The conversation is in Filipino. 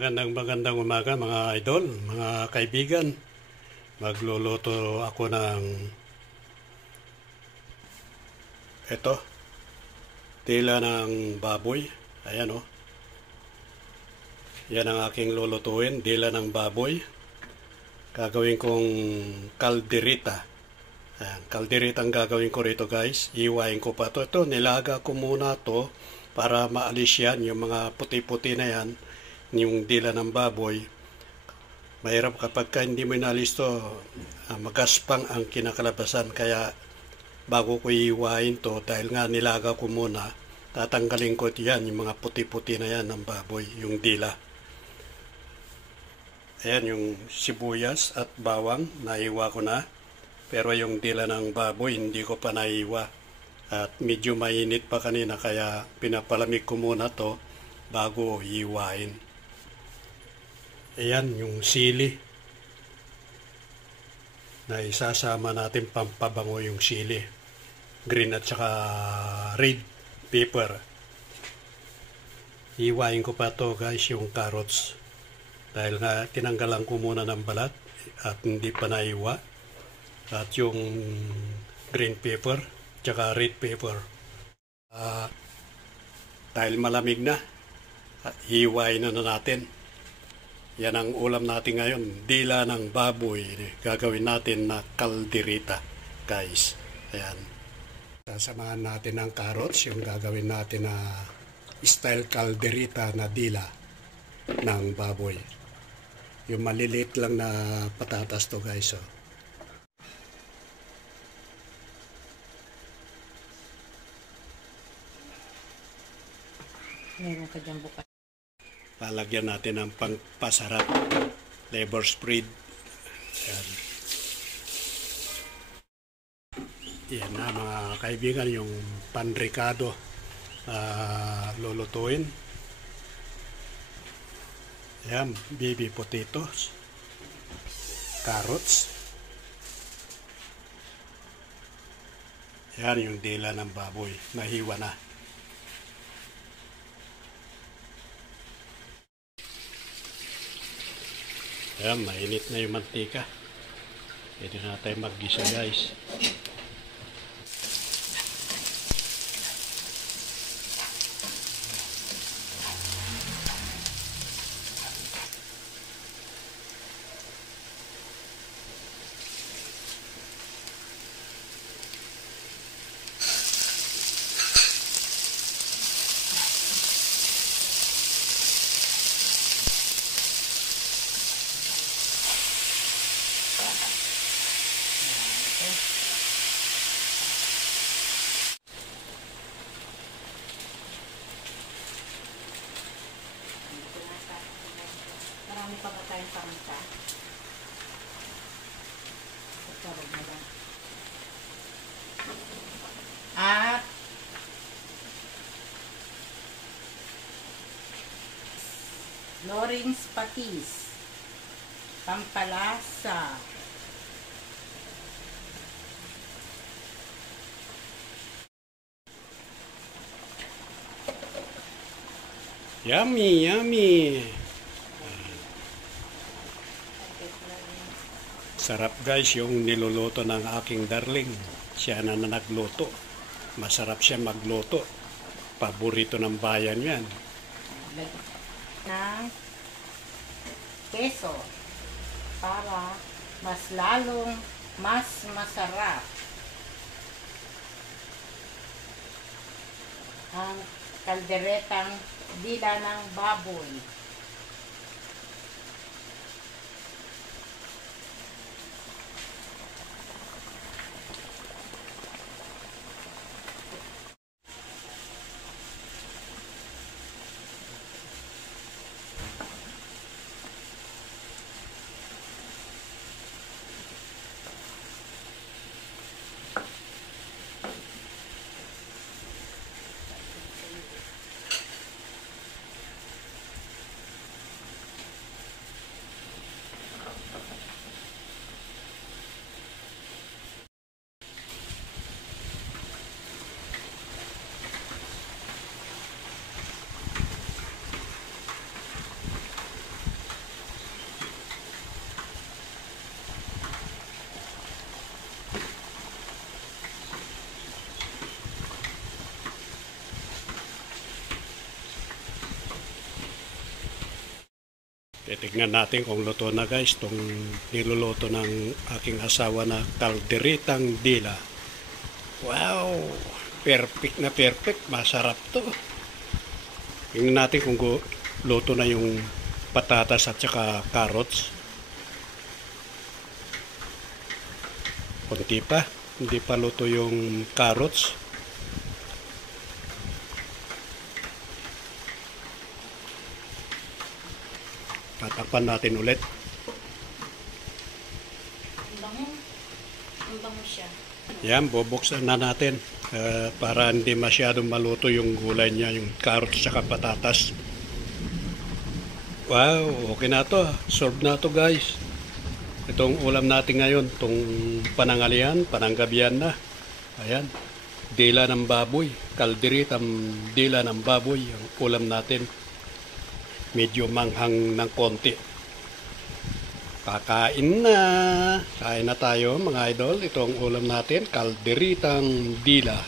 Magandang umaga mga idol, mga kaibigan. Magluluto ako ng tila ng baboy. Ayan o. Yan ang aking lulutuin, dila ng baboy. Gagawin kong kalderita. Ayan, kalderita ang gagawin ko rito guys. Iwain ko pa to. Ito, nilaga ko muna to para maalis yan, yung mga puti-puti na yan. Yung dila ng baboy. Mahirap kapag hindi mo inalis to, magaspang ang kinakalabasan. Kaya bago ko iiwain to, dahil nga nilaga ko muna, tatanggalin ko yan, yung mga puti-puti na yan ng baboy, yung dila. Ayan yung sibuyas at bawang, naiwa ko na. Pero yung dila ng baboy, hindi ko pa naiwa. At medyo mainit pa kanina, kaya pinapalamig ko muna to bago iiwain. Ayan yung sili na isasama natin, pampabango yung sili, green at saka red pepper. Iwain ko pa to guys, yung carrots, dahil nga tinanggalan ko muna ng balat at hindi pa naiwa. At yung green pepper tsaka red pepper, dahil malamig na, iwain na natin. Yan ang ulam natin ngayon, dila ng baboy. Gagawin natin na kalderita, guys. Ayan. Sasamahan natin ng carrots, yung gagawin natin na style kalderita na dila ng baboy. Yung maliliit lang na patatas to, guys. Oh. Meron ka dyan bukas. Palagyan natin ng pangpasarap, flavor spread. Ayan. Yan na mga kaibigan, yung panricado lulutuin. Ayan, baby potatoes, carrots. Ayan yung dila ng baboy, nahiwa na. Ayan, mainit na yung mantika. Pwede na tayo maggisa guys. Marami pa ba tayong pangita? Pagkabog na lang. At Lawrence patis, pampalasa. Yummy, yummy. Sarap guys yung niluluto ng aking darling. Siya na nagluto. Masarap siya magluto. Paborito ng bayan yan. Ng keso para mas lalong mas masarap ang kalderetang dila ng baboy. Titignan natin kung luto na guys itong niluluto ng aking asawa na kalderitang dila. Wow! Perfect na perfect. Masarap to. Tingnan natin kung luto na yung patatas at saka carrots. Kunti pa. Hindi pa luto yung carrots. Tatakpan natin ulit. Ang bango siya. Yan, bubuksan na natin para hindi masyadong maluto yung gulay niya, yung carrots at patatas. Wow, okay na to. Solve na to guys. Itong ulam natin ngayon, itong panangalian, pananggabihan na. Ayan, dila ng baboy. Kalderitang dila ng baboy ang ulam natin. Medyo manghang ng konti. Kakain na. Kain na tayo mga idol. Ito ang ulam natin, kalderitang dila.